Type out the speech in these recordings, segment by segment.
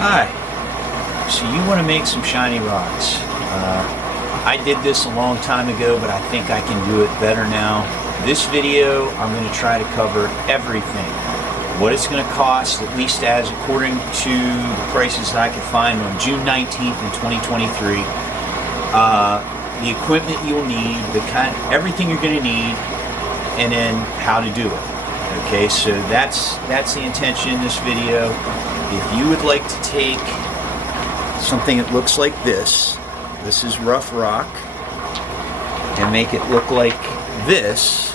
Hi, so you want to make some shiny rocks. I did this a long time ago, but I think I can do it better now. This video, I'm going to try to cover everything. What it's going to cost, at least as according to the prices that I could find on June 19th in 2023. The equipment you'll need, everything you're going to need, and then how to do it. Okay, so that's the intention in this video. If you would like to take something that looks like this is rough rock, and make it look like this,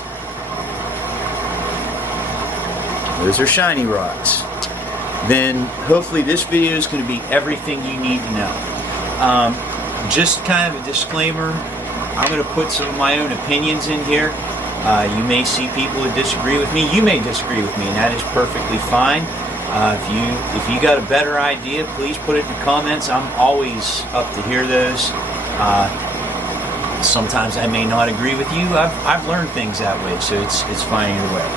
those are shiny rocks, then hopefully this video is going to be everything you need to know. Just kind of a disclaimer, I'm going to put some of my own opinions in here. You may see people who disagree with me. You may disagree with me, and that is perfectly fine. If you got a better idea, please put it in the comments. I'm always up to hear those. Sometimes I may not agree with you. I've learned things that way, so it's fine either way.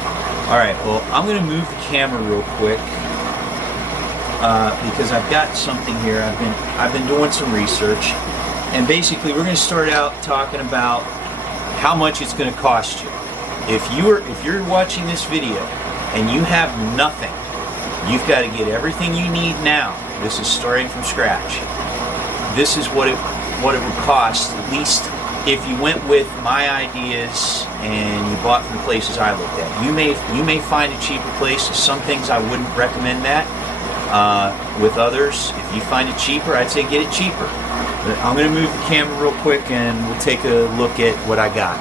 All right, well, I'm going to move the camera real quick because I've got something here. I've been doing some research, and basically we're going to start out talking about how much it's going to cost you. If you're watching this video and you have nothing, you've got to get everything you need now. This is starting from scratch. This is what it would cost, at least if you went with my ideas and you bought from the places I looked at. You may find a cheaper place. Some things I wouldn't recommend that. With others, if you find it cheaper, I'd say get it cheaper. But I'm going to move the camera real quick and we'll take a look at what I got.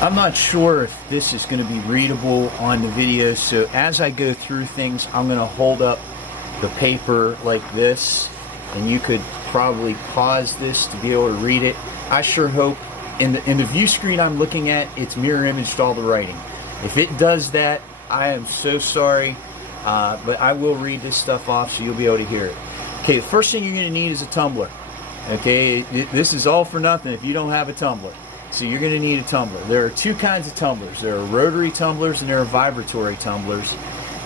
I'm not sure if this is going to be readable on the video, so as I go through things, I'm going to hold up the paper like this, and you could probably pause this to be able to read it. I sure hope in the view screen I'm looking at, it's mirror imaged all the writing. If it does that, I am so sorry, but I will read this stuff off so you'll be able to hear it. Okay, the first thing you're going to need is a tumbler. Okay, this is all for nothing if you don't have a tumbler. So you're going to need a tumbler. There are two kinds of tumblers. There are rotary tumblers and there are vibratory tumblers.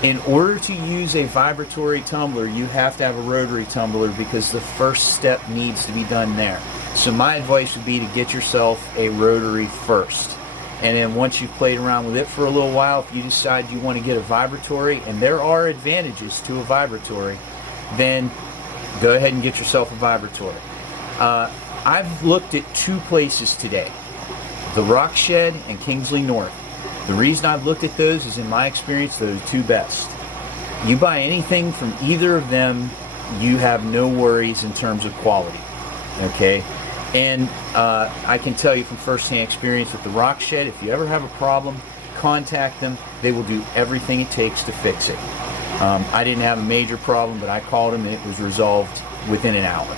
In order to use a vibratory tumbler, you have to have a rotary tumbler because the first step needs to be done there. So my advice would be to get yourself a rotary first. And then once you've played around with it for a little while, if you decide you want to get a vibratory, and there are advantages to a vibratory, then go ahead and get yourself a vibratory. I've looked at two places today, the Rock Shed and Kingsley North. The reason I've looked at those is, in my experience, they're the two best. You buy anything from either of them, you have no worries in terms of quality. Okay? And I can tell you from first-hand experience with the Rock Shed, if you ever have a problem, contact them. They will do everything it takes to fix it. I didn't have a major problem, but I called them and it was resolved within an hour.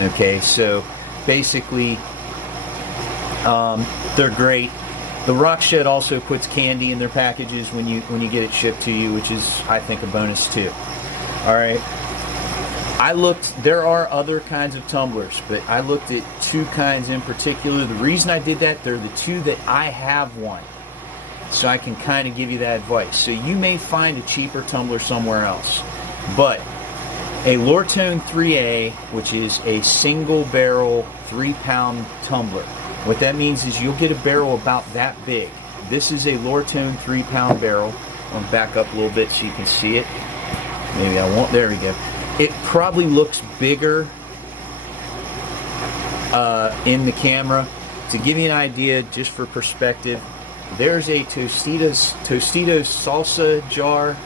Okay, so basically, they're great. The Rock Shed also puts candy in their packages when you get it shipped to you, which is, I think, a bonus too. All right. I looked. There are other kinds of tumblers, but I looked at two kinds in particular. The reason I did that, they're the two that I have one, so I can kind of give you that advice. So you may find a cheaper tumbler somewhere else, but a Lortone 3A, which is a single barrel 3-pound tumbler. What that means is you'll get a barrel about that big. This is a Lortone 3-pound barrel. I'll back up a little bit so you can see it. Maybe I won't. There we go. It probably looks bigger in the camera. To give you an idea, just for perspective, there's a Tostitos salsa jar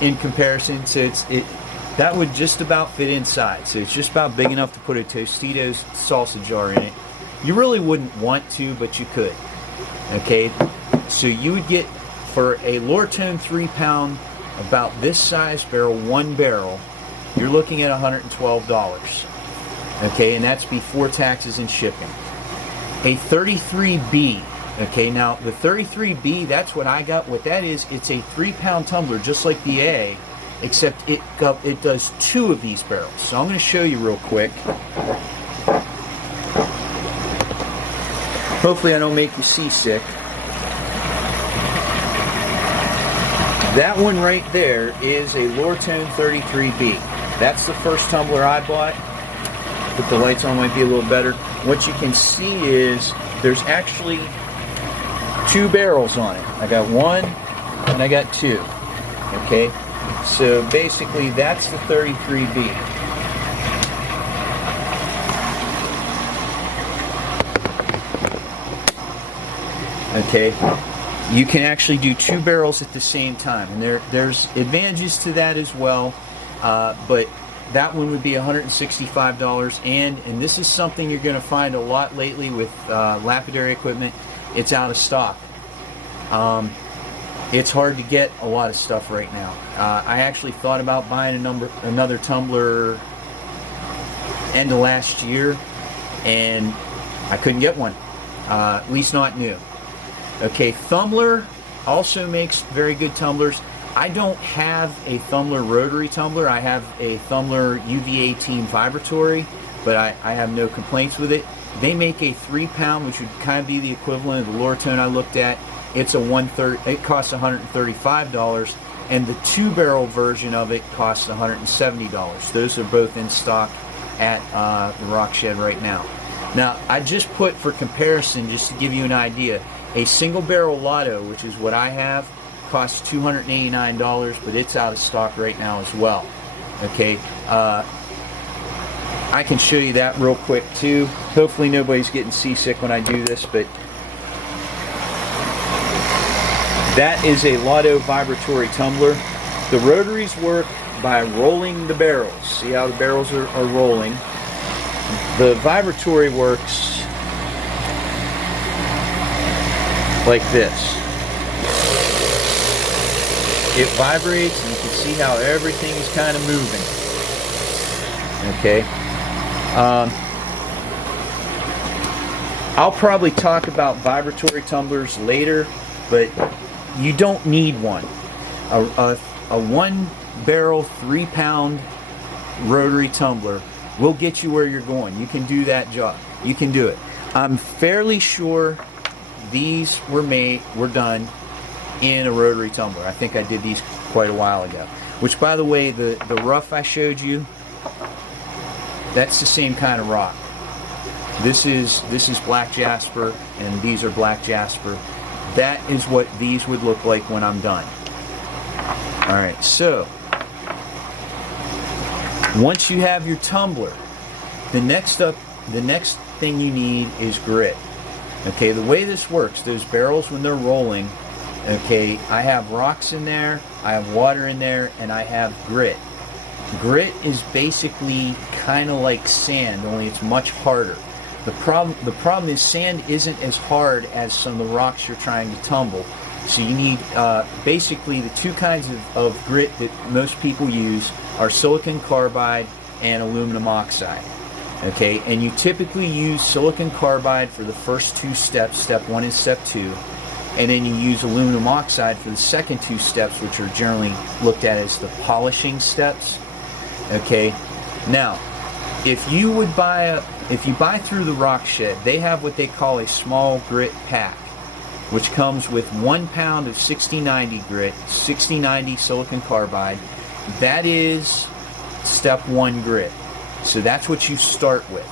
in comparison. So that would just about fit inside. So it's just about big enough to put a Tostitos salsa jar in it. You really wouldn't want to, but you could. Okay, so you would get, for a Lortone 3-pound, about this size barrel, one barrel, you're looking at $112. Okay, and that's before taxes and shipping. A 33B, okay, now the 33B, that's what I got. What that is, it's a 3-pound tumbler, just like the A, except it does two of these barrels. So I'm going to show you real quick. Hopefully I don't make you seasick. That one right there is a Lortone 33B. That's the first tumbler I bought. Put the lights on, might be a little better. What you can see is there's actually two barrels on it. I got one and I got two. Okay, so basically that's the 33B. Okay, you can actually do two barrels at the same time, and there's advantages to that as well, but that one would be $165, and this is something you're going to find a lot lately with lapidary equipment. It's out of stock. It's hard to get a lot of stuff right now. I actually thought about buying another tumbler end of last year, and I couldn't get one, at least not new. Okay, Tumbler also makes very good tumblers. I don't have a Tumbler rotary tumbler. I have a Tumbler UV18 vibratory, but I have no complaints with it. They make a 3-pound, which would kind of be the equivalent of the Lortone I looked at. It's a 1/3. It costs $135, and the 2-barrel version of it costs $170. Those are both in stock at the Rock Shed right now. Now, I just put, for comparison, just to give you an idea, a single barrel Lotto, which is what I have, costs $289, but it's out of stock right now as well. Okay, I can show you that real quick too. Hopefully nobody's getting seasick when I do this, but that is a Lotto vibratory tumbler. The rotaries work by rolling the barrels. See how the barrels are rolling? The vibratory works like this. It vibrates, and you can see how everything is kind of moving. Okay. I'll probably talk about vibratory tumblers later, but you don't need one. A 1-barrel, 3-pound rotary tumbler will get you where you're going. You can do that job. You can do it. I'm fairly sure these were done in a rotary tumbler. I think I did these quite a while ago. Which, by the way, the rough I showed you, that's the same kind of rock. This is black jasper, and these are black jasper. That is what these would look like when I'm done. All right, so once you have your tumbler, the next thing you need is grit. Okay, the way this works, those barrels when they're rolling, okay, I have rocks in there, I have water in there, and I have grit. Grit is basically kind of like sand, only it's much harder. The problem is sand isn't as hard as some of the rocks you're trying to tumble. So you need basically the two kinds of grit that most people use are silicon carbide and aluminum oxide. Okay, and you typically use silicon carbide for the first two steps, step 1 and step 2, and then you use aluminum oxide for the second two steps, which are generally looked at as the polishing steps. Okay, now if you buy through the Rock Shed, they have what they call a small grit pack, which comes with 1 pound of 6090 grit, 6090 silicon carbide. That is step 1 grit. So that's what you start with.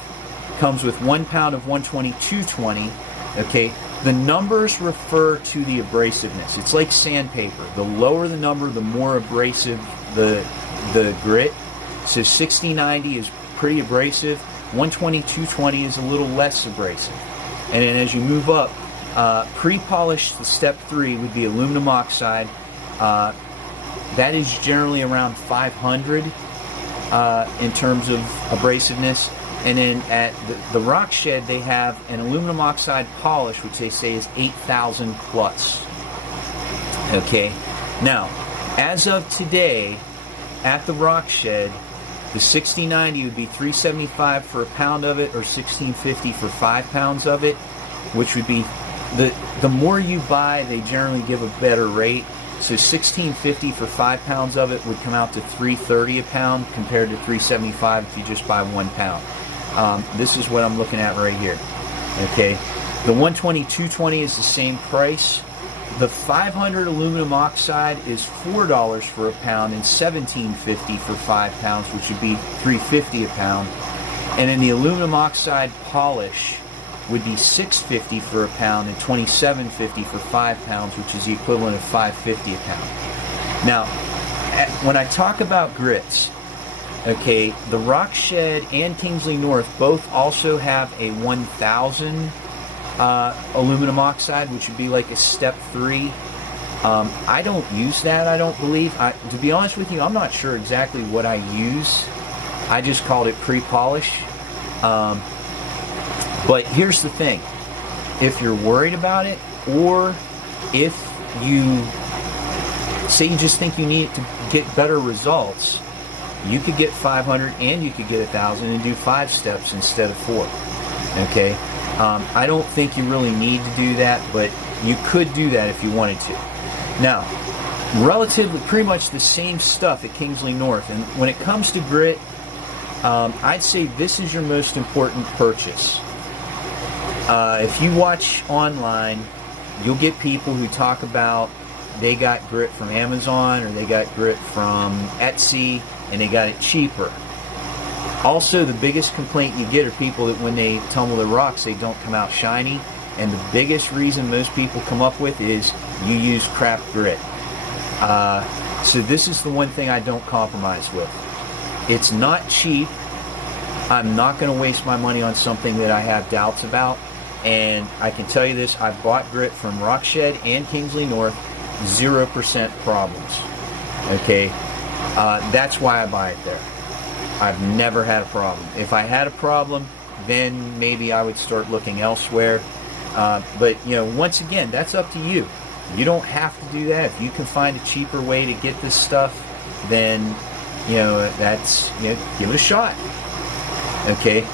Comes with 1 pound of 120-220. Okay, the numbers refer to the abrasiveness. It's like sandpaper. The lower the number, the more abrasive the grit. So 6090 is pretty abrasive. 120-220 is a little less abrasive. And then as you move up, pre-polished, the step 3 would be aluminum oxide. That is generally around 500 in terms of abrasiveness. And then at the Rock Shed, they have an aluminum oxide polish, which they say is 8,000 plus. Okay, now as of today at the Rock Shed, the 6090 would be $375 for a pound of it, or $1650 for 5 pounds of it, which would be the more you buy, they generally give a better rate. So $1650 for 5 pounds of it would come out to $330 a pound compared to $375 if you just buy 1 pound. This is what I'm looking at right here. Okay, the 120-220 is the same price. The 500 aluminum oxide is $4 for a pound and $17.50 for 5 pounds, which would be $3.50 a pound. And then the aluminum oxide polish would be $6.50 for a pound and $27.50 for 5 pounds, which is the equivalent of $5.50 a pound. Now, when I talk about grits, okay, the Rock Shed and Kingsley North both also have a 1000 aluminum oxide, which would be like a step 3. I don't use that, I don't believe. To be honest with you, I'm not sure exactly what I use. I just called it pre-polish. But here's the thing. If you're worried about it, or if you say you just think you need it to get better results, you could get 500 and you could get 1000 and do 5 steps instead of 4. Okay? I don't think you really need to do that, but you could do that if you wanted to. Now, relatively pretty much the same stuff at Kingsley North. And when it comes to grit, I'd say this is your most important purchase. If you watch online, you'll get people who talk about they got grit from Amazon or they got grit from Etsy and they got it cheaper. Also, the biggest complaint you get are people that when they tumble their rocks, they don't come out shiny. And the biggest reason most people come up with is you use crap grit. So this is the one thing I don't compromise with. It's not cheap. I'm not going to waste my money on something that I have doubts about. And I can tell you this, I've bought grit from Rock Shed and Kingsley North, 0% problems. Okay? That's why I buy it there. I've never had a problem. If I had a problem, then maybe I would start looking elsewhere. But, you know, once again, that's up to you. You don't have to do that. If you can find a cheaper way to get this stuff, then, you know, that's, you know, give it a shot. Okay?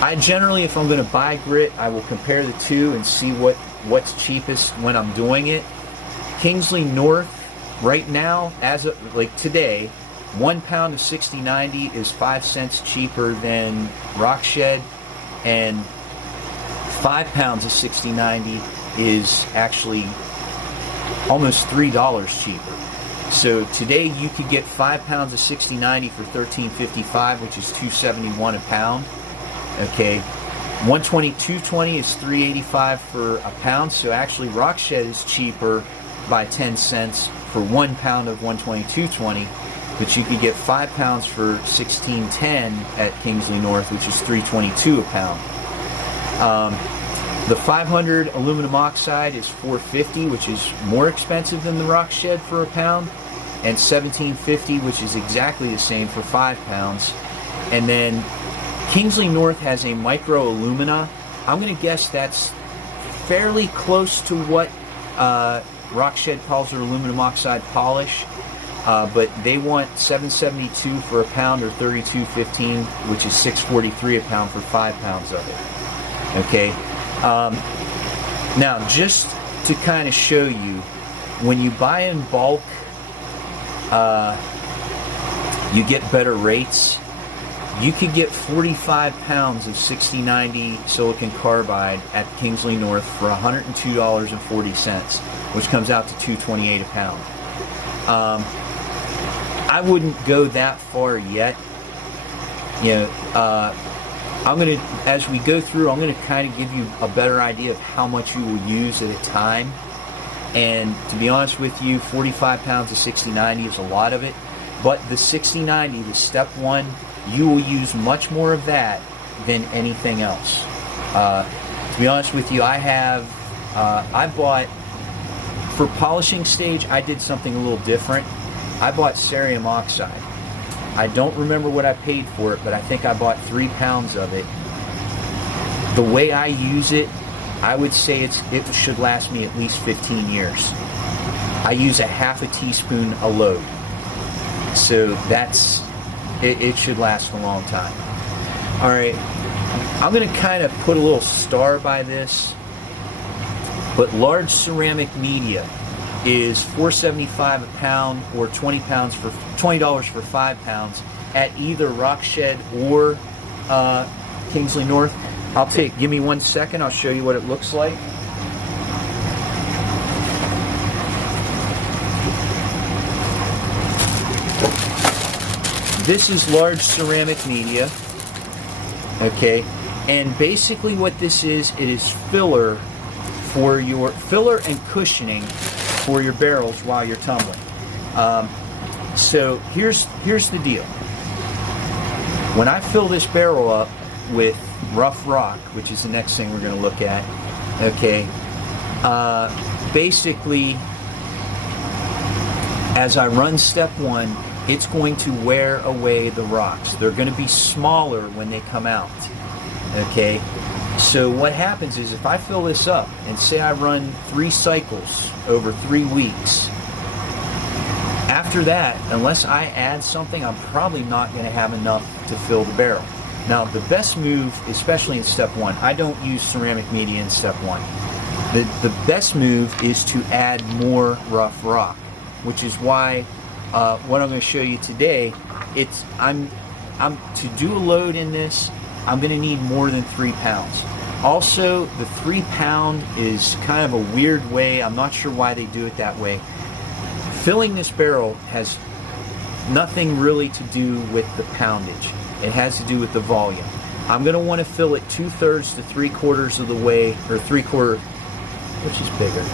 I generally, if I'm going to buy grit, I will compare the two and see what's cheapest when I'm doing it. Kingsley North, right now, as of, like today, 1 pound of 6090 is 5 cents cheaper than Rock Shed, and 5 pounds of 6090 is actually almost $3 cheaper. So today you could get 5 pounds of 6090 for $13.55, which is $2.71 a pound. Okay, 220 is $3.85 for a pound. So actually Rock Shed is cheaper by 10 cents for 1 pound of 220, but you could get 5 pounds for $16.10 at Kingsley North, which is $3.22 a pound. The 500 aluminum oxide is $4.50, which is more expensive than the Rock Shed for a pound, and $17.50, which is exactly the same for 5 pounds. And then Kingsley North has a micro alumina. I'm going to guess that's fairly close to what Rock Shed calls their aluminum oxide polish. But they want $7.72 for a pound or $32.15, which is $6.43 a pound for 5 pounds of it. Okay. Now, just to kind of show you, when you buy in bulk, you get better rates. You could get 45 pounds of 6090 silicon carbide at Kingsley North for $102.40, which comes out to $2.28 a pound. I wouldn't go that far yet. You know, I'm going to, as we go through, I'm going to kind of give you a better idea of how much you will use at a time. And to be honest with you, 45 pounds of 6090 is a lot of it. But the 6090, the step 1, you will use much more of that than anything else. To be honest with you, I bought, for polishing stage, I did something a little different. I bought cerium oxide. I don't remember what I paid for it, but I think I bought 3 pounds of it. The way I use it, I would say it should last me at least 15 years. I use a half a teaspoon a load. So that's, it should last a long time. All right, I'm going to kind of put a little star by this, but large ceramic media is $4.75 a pound or $20 for 5 pounds at either Rock Shed or Kingsley North. Give me 1 second, I'll show you what it looks like. this is large ceramic media, okay, and basically what this is, it is filler for your filler and cushioning for your barrels while you're tumbling. So here's the deal. When I fill this barrel up with rough rock, which is the next thing we're going to look at, okay, basically as I run step one, it's going to wear away the rocks. They're going to be smaller when they come out, okay? So what happens is if I fill this up and say I run 3 cycles over 3 weeks, after that, unless I add something, I'm probably not going to have enough to fill the barrel. Now, the best move, especially in step one, I don't use ceramic media in step one. The best move is to add more rough rock, which is why what I'm going to show you today, I'm to do a load in this, I'm going to need more than 3 pounds. Also, the 3 pound is kind of a weird way. I'm not sure why they do it that way. Filling this barrel has nothing really to do with the poundage. It has to do with the volume. I'm going to want to fill it 2/3 to 3/4 of the way, or 3/4, which is bigger.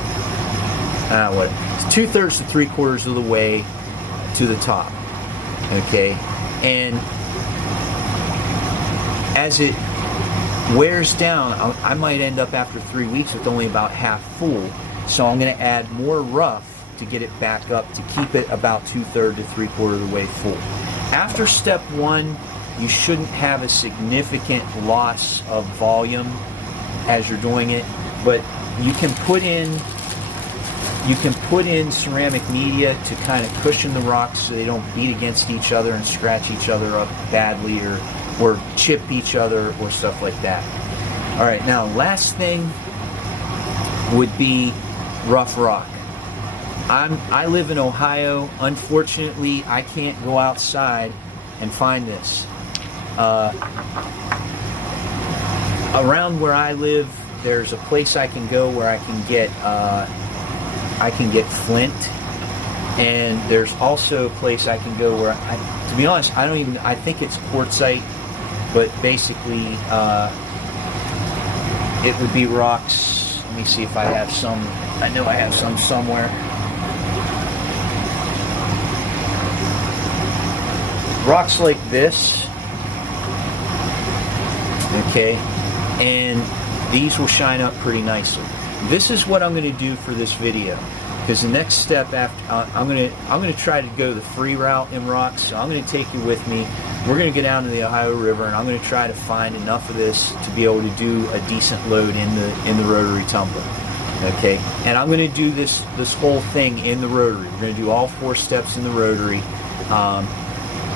What? 2/3 to 3/4 of the way to the top. Okay, and as it wears down, I might end up after 3 weeks with only about half full. So I'm going to add more rough to get it back up to keep it about 2/3 to 3/4 of the way full. After step one, you shouldn't have a significant loss of volume as you're doing it, but you can put in ceramic media to kind of cushion the rocks so they don't beat against each other and scratch each other up badly or chip each other or stuff like that. All right, now last thing would be rough rock. I live in Ohio. Unfortunately, I can't go outside and find this. Around where I live, there's a place I can go where I can get flint, and there's also a place I can go where to be honest, I think it's quartzite, but basically it would be rocks. Let me see if I have some. I know I have some somewhere. Rocks like this, okay, and these will shine up pretty nicely. This is what I'm going to do for this video, because the next step after I'm going to try to go the free route in rocks. So I'm going to take you with me. We're going to get down to the Ohio River, and I'm going to try to find enough of this to be able to do a decent load in the rotary tumbler. Okay, and I'm going to do this whole thing in the rotary. We're going to do all 4 steps in the rotary.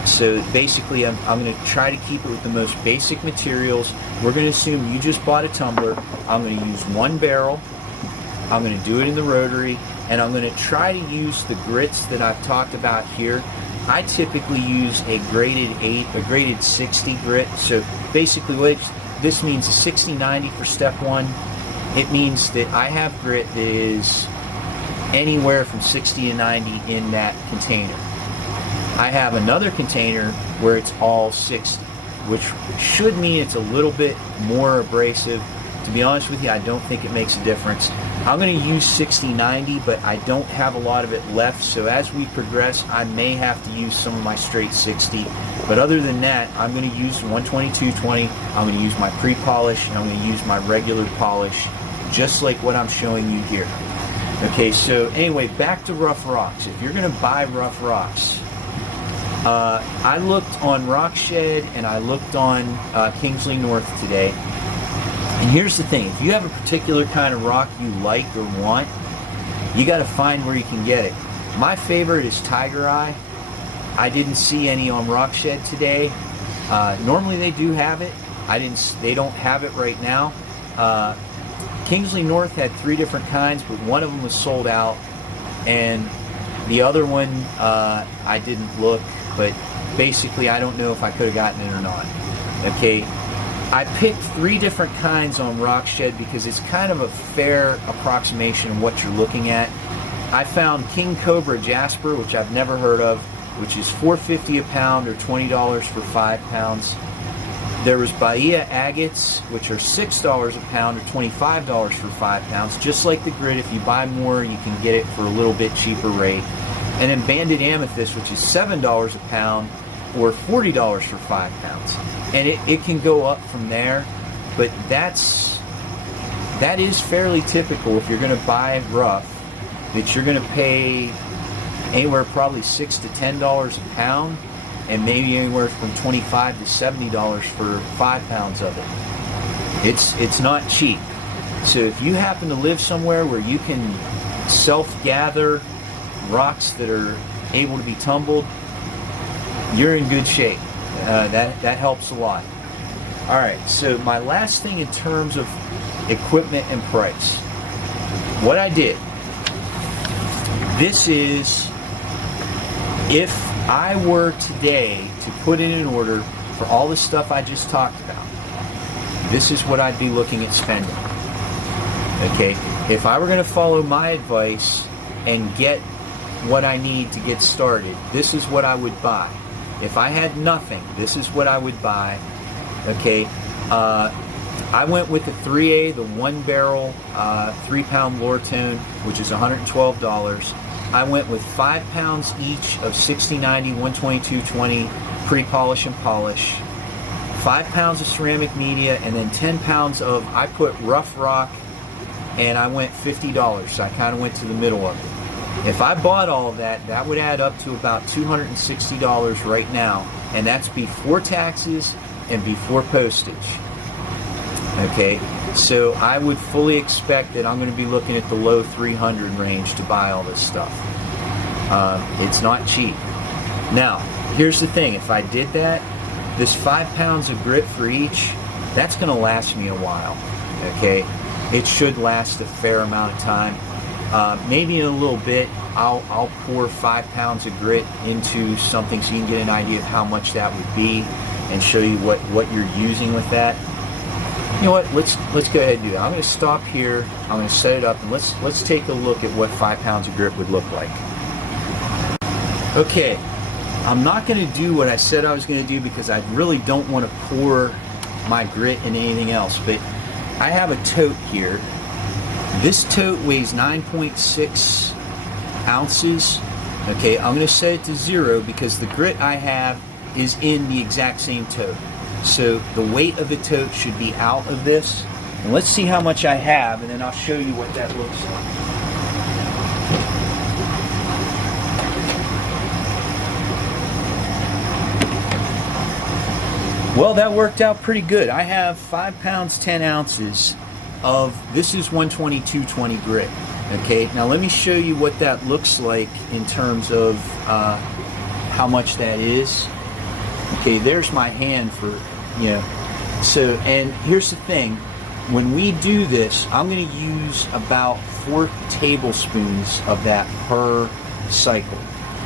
So basically, I'm going to try to keep it with the most basic materials. We're going to assume you just bought a tumbler. I'm going to use 1 barrel. I'm going to do it in the rotary, and I'm going to try to use the grits that I've talked about here. I typically use a graded 8, a graded 60 grit. So basically what this means is 60-90 for step 1. It means that I have grit that is anywhere from 60 to 90 in that container. I have another container where it's all 60, which should mean it's a little bit more abrasive. To be honest with you, I don't think it makes a difference. I'm going to use 60-90, but I don't have a lot of it left, so as we progress, I may have to use some of my straight 60. But other than that, I'm going to use 122-20. I'm going to use my pre-polish, and I'm going to use my regular polish, just like what I'm showing you here. Okay, so anyway, back to rough rocks. If you're going to buy rough rocks, I looked on Rockshed and I looked on Kingsley North today. And here's the thing, if you have a particular kind of rock you like or want, you got to find where you can get it. My favorite is Tiger Eye. I didn't see any on Rockshed today. Normally they do have it. They don't have it right now. Kingsley North had 3 different kinds, but one of them was sold out, and the other one I didn't look, but basically I don't know if I could have gotten it or not. Okay, I picked 3 different kinds on Rockshed because it's kind of a fair approximation of what you're looking at. I found King Cobra Jasper, which I've never heard of. which is $4.50 a pound or $20 for 5 pounds. There was Bahia agates, which are $6 a pound or $25 for 5 pounds. Just like the grit, if you buy more, you can get it for a little bit cheaper rate. And then banded amethyst, which is $7 a pound or $40 for 5 pounds. And it can go up from there, but that is fairly typical if you're going to buy rough, that you're going to pay anywhere probably $6 to $10 a pound, and maybe anywhere from $25 to $70 for 5 pounds of it. It's not cheap. So if you happen to live somewhere where you can self-gather rocks that are able to be tumbled, you're in good shape. That helps a lot. All right, so my last thing in terms of equipment and price. What I did, this is, if I were today to put in an order for all the stuff I just talked about, this is what I'd be looking at spending. Okay, if I were going to follow my advice and get what I need to get started, this is what I would buy. If I had nothing, this is what I would buy. Okay, I went with the 3A, the 1 barrel 3 pound Lortone, which is $112. I went with 5 pounds each of 6090, 12220 pre-polish and polish, 5 pounds of ceramic media, and then 10 pounds of, I put rough rock, and I went $50. So I kind of went to the middle of it. If I bought all of that, that would add up to about $260 right now, and that's before taxes and before postage. Okay, so I would fully expect that I'm going to be looking at the low 300 range to buy all this stuff. It's not cheap. Now, here's the thing. If I did that, this 5 pounds of grit for each, that's going to last me a while. Okay, it should last a fair amount of time. Maybe in a little bit, I'll pour 5 pounds of grit into something so you can get an idea of how much that would be and show you what you're using with that. You know what? Let's go ahead and do that. I'm going to stop here. I'm going to set it up, and let's take a look at what 5 pounds of grit would look like. Okay, I'm not going to do what I said I was going to do because I really don't want to pour my grit in anything else. But I have a tote here. This tote weighs 9.6 ounces. Okay, I'm going to set it to 0 because the grit I have is in the exact same tote. So the weight of the tote should be out of this. And let's see how much I have, and then I'll show you what that looks like. Well, that worked out pretty good. I have 5 pounds 10 ounces of, this is 12220 grit. Okay, now let me show you what that looks like in terms of how much that is. Okay, there's my hand for, you know, so, and here's the thing, when we do this, I'm going to use about 4 tablespoons of that per cycle.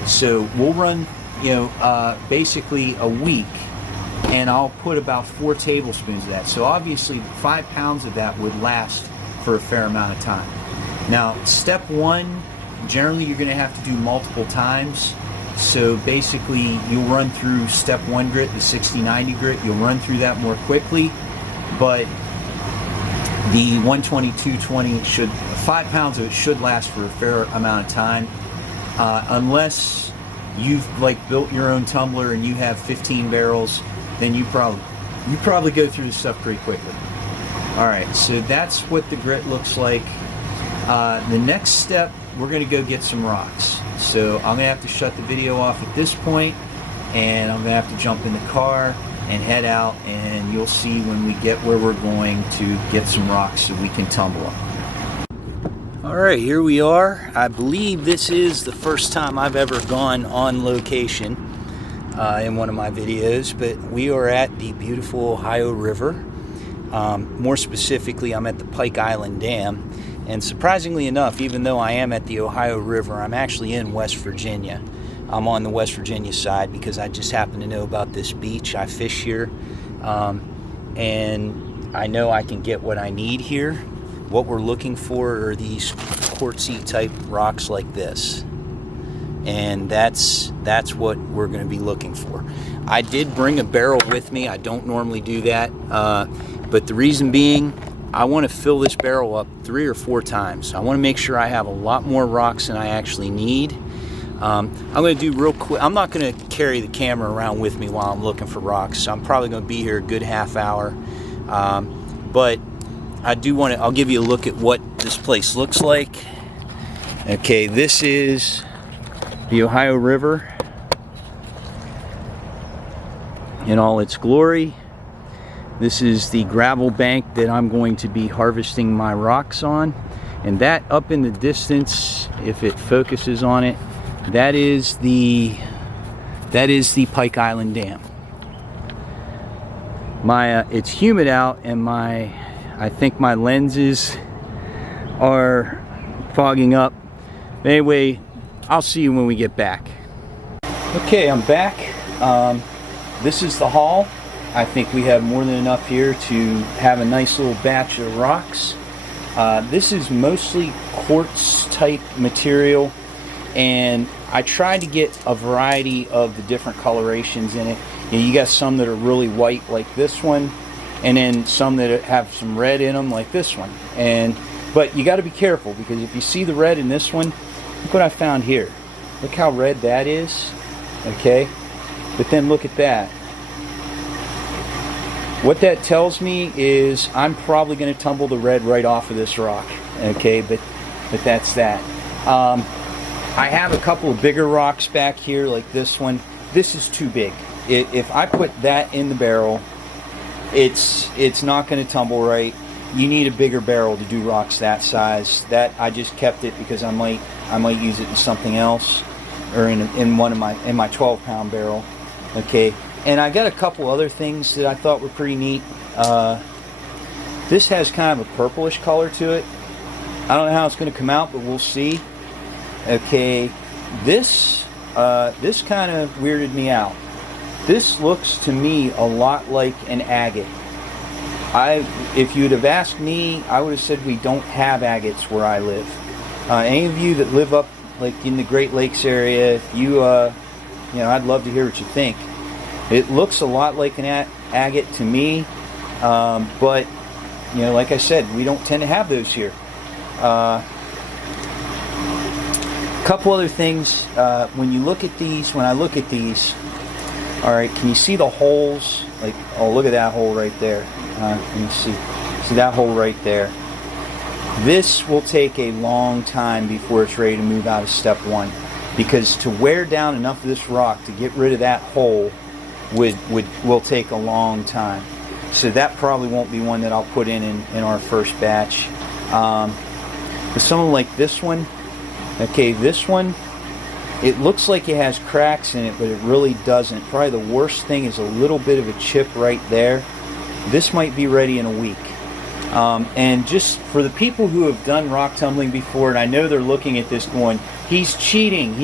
So we'll run, you know, basically a week, and I'll put about 4 tablespoons of that. So obviously 5 pounds of that would last for a fair amount of time. Now, step 1, generally you're going to have to do multiple times. So basically you'll run through step 1 grit, the 6090 grit, you'll run through that more quickly, but the 12220 should, 5 pounds of it should last for a fair amount of time, unless you've like built your own tumbler and you have 15 barrels, then you probably go through the stuff pretty quickly. All right, so that's what the grit looks like. The next step, we're going to go get some rocks. So I'm going to have to shut the video off at this point, and I'm going to have to jump in the car and head out, and you'll see when we get where we're going to get some rocks so we can tumble them. All right, here we are. I believe this is the first time I've ever gone on location in one of my videos, but we are at the beautiful Ohio River. More specifically, I'm at the Pike Island Dam. And surprisingly enough, even though I am at the Ohio River, I'm actually in West Virginia. I'm on the West Virginia side because I just happen to know about this beach. I fish here, and I know I can get what I need here. What we're looking for are these quartzy type rocks like this. and that's what we're going to be looking for. I did bring a barrel with me. I don't normally do that, but the reason being, I want to fill this barrel up 3 or 4 times. I want to make sure I have a lot more rocks than I actually need. I'm going to do real quick. I'm not going to carry the camera around with me while I'm looking for rocks, so I'm probably going to be here a good half hour. But I do want to, I'll give you a look at what this place looks like. Okay, this is the Ohio River in all its glory. This is the gravel bank that I'm going to be harvesting my rocks on. And that up in the distance, if it focuses on it, that is the Pike Island Dam. It's humid out, and I think my lenses are fogging up. Anyway, I'll see you when we get back. Okay, I'm back. This is the haul. I think we have more than enough here to have a nice little batch of rocks. This is mostly quartz type material, and I tried to get a variety of the different colorations in it. You got some that are really white like this one, and then some that have some red in them like this one. But you got to be careful, because if you see the red in this one, look what I found here. Look how red that is. Okay, but then look at that. What that tells me is I'm probably going to tumble the red right off of this rock. Okay, but that's that. I have a couple of bigger rocks back here like this one. This is too big. If I put that in the barrel, it's not going to tumble right. You need a bigger barrel to do rocks that size. That I just kept it because I might use it in something else, or in my 12-pound barrel. Okay, and I got a couple other things that I thought were pretty neat. This has kind of a purplish color to it. I don't know how it's going to come out, but we'll see. Okay, this kind of weirded me out. This looks to me a lot like an agate. If you'd have asked me, I would have said we don't have agates where I live. Any of you that live up like in the Great Lakes area, I'd love to hear what you think. It looks a lot like an agate to me, but like I said, we don't tend to have those here. Couple other things. When I look at these, all right, can you see the holes? Like, oh, look at that hole right there. Let me see that hole right there. This will take a long time before it's ready to move out of step 1, because to wear down enough of this rock to get rid of that hole will take a long time. So that probably won't be one that I'll put in our first batch. But something like this one, okay, this one, it looks like it has cracks in it, but it really doesn't. Probably the worst thing is a little bit of a chip right there. This might be ready in a week. And just for the people who have done rock tumbling before, and I know they're looking at this going, he's cheating,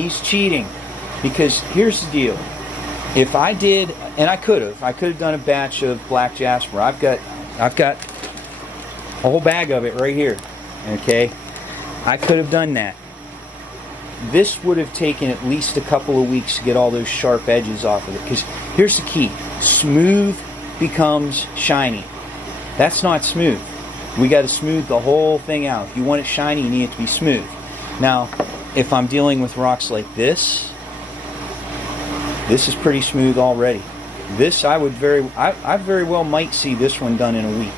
because here's the deal. If I did, and I could have done a batch of black jasper. I've got a whole bag of it right here. Okay, I could have done that. This would have taken at least a couple of weeks to get all those sharp edges off of it, because here's the key: smooth becomes shiny. That's not smooth. We got to smooth the whole thing out. If you want it shiny, you need it to be smooth. Now, if I'm dealing with rocks like this is pretty smooth already. This I very well might see this one done in a week.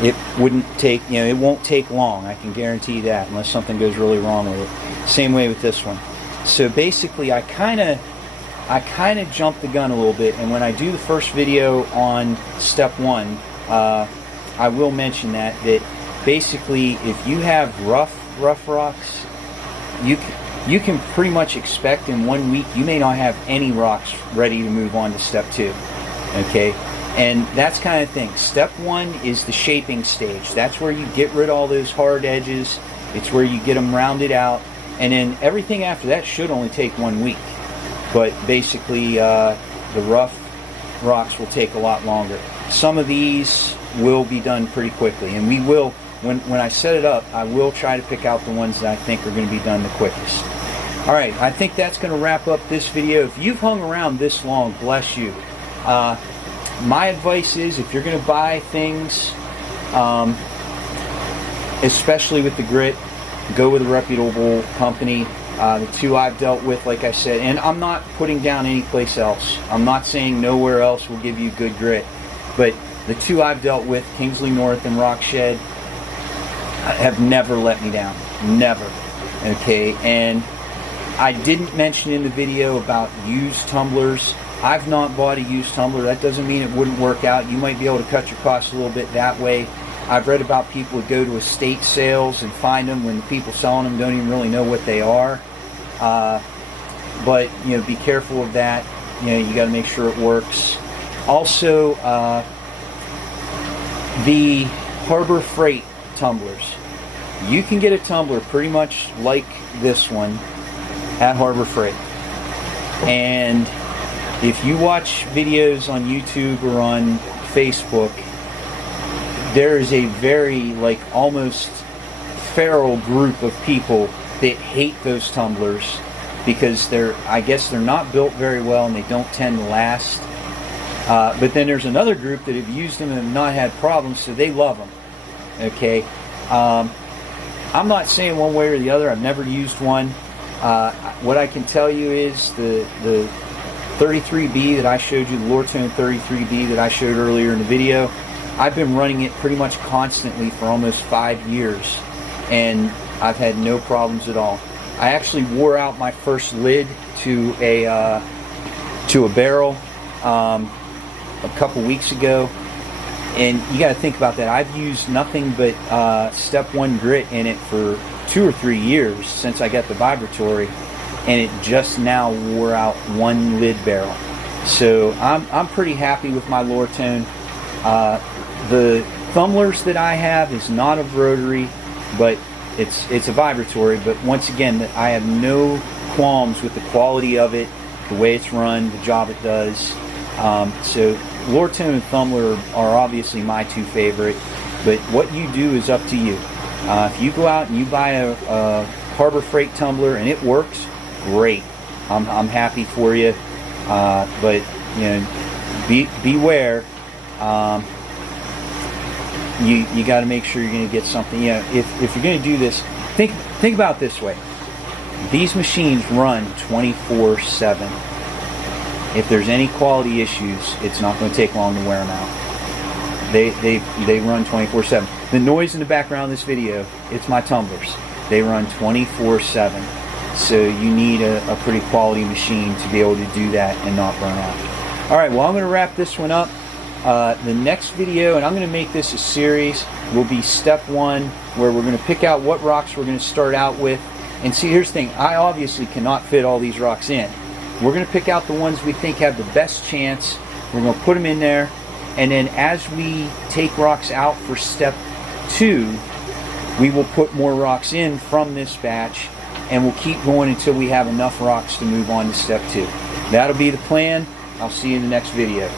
It wouldn't take, it won't take long. I can guarantee that, unless something goes really wrong with it. Same way with this one. So basically, I kind of jumped the gun a little bit, and when I do the first video on step 1, I will mention that basically, if you have rough rocks, you can pretty much expect in 1 week you may not have any rocks ready to move on to step 2. Okay, and that's kind of thing. Step 1 is the shaping stage. That's where you get rid of all those hard edges. It's where you get them rounded out, and then everything after that should only take 1 week. But basically, the rough rocks will take a lot longer. Some of these will be done pretty quickly, and we will, when I set it up, I will try to pick out the ones that I think are going to be done the quickest. All right, I think that's going to wrap up this video. If you've hung around this long, bless you. My advice is, if you're going to buy things, especially with the grit, go with a reputable company. The two I've dealt with, like I said, and I'm not putting down any place else. I'm not saying nowhere else will give you good grit, but the two I've dealt with, Kingsley North and Rock Shed, have never let me down. Never. Okay, and I didn't mention in the video about used tumblers. I've not bought a used tumbler. That doesn't mean it wouldn't work out. You might be able to cut your costs a little bit that way. I've read about people who go to estate sales and find them when the people selling them don't even really know what they are. But you know, be careful of that. You know, you got to make sure it works. Also, the Harbor Freight tumblers. You can get a tumbler pretty much like this one at Harbor Freight. And if you watch videos on YouTube or on Facebook, there is a very, like, almost feral group of people that hate those tumblers because I guess they're not built very well and they don't tend to last. But then there's another group that have used them and have not had problems, so they love them. Okay, I'm not saying one way or the other. I've never used one. What I can tell you is the 33B that I showed you, the Lortone 33B that I showed earlier in the video, I've been running it pretty much constantly for almost 5 years, and I've had no problems at all. I actually wore out my first lid to a barrel a couple weeks ago, and you got to think about that. I've used nothing but Step 1 grit in it for 2 or 3 years since I got the vibratory, and it just now wore out one lid barrel. So I'm pretty happy with my Lortone. The Tumblers that I have is not a rotary, but it's a vibratory. But once again, I have no qualms with the quality of it, the way it's run, the job it does. So Lortone and Tumbler are obviously my two favorite, but what you do is up to you. If you go out and you buy a Harbor Freight tumbler and it works, great. I'm happy for you. But you know, beware. You got to make sure you're going to get something. You know, if you're going to do this, think about it this way. These machines run 24/7. If there's any quality issues, it's not going to take long to wear them out. They run 24/7. The noise in the background of this video, it's my tumblers. They run 24/7. So you need a pretty quality machine to be able to do that and not burn out. All right, well, I'm going to wrap this one up. The next video, and I'm going to make this a series, will be Step 1, where we're going to pick out what rocks we're going to start out with. And see, here's the thing. I obviously cannot fit all these rocks in. We're going to pick out the ones we think have the best chance. We're going to put them in there. And then as we take rocks out for Step 2, we will put more rocks in from this batch. And we'll keep going until we have enough rocks to move on to Step 2. That'll be the plan. I'll see you in the next video.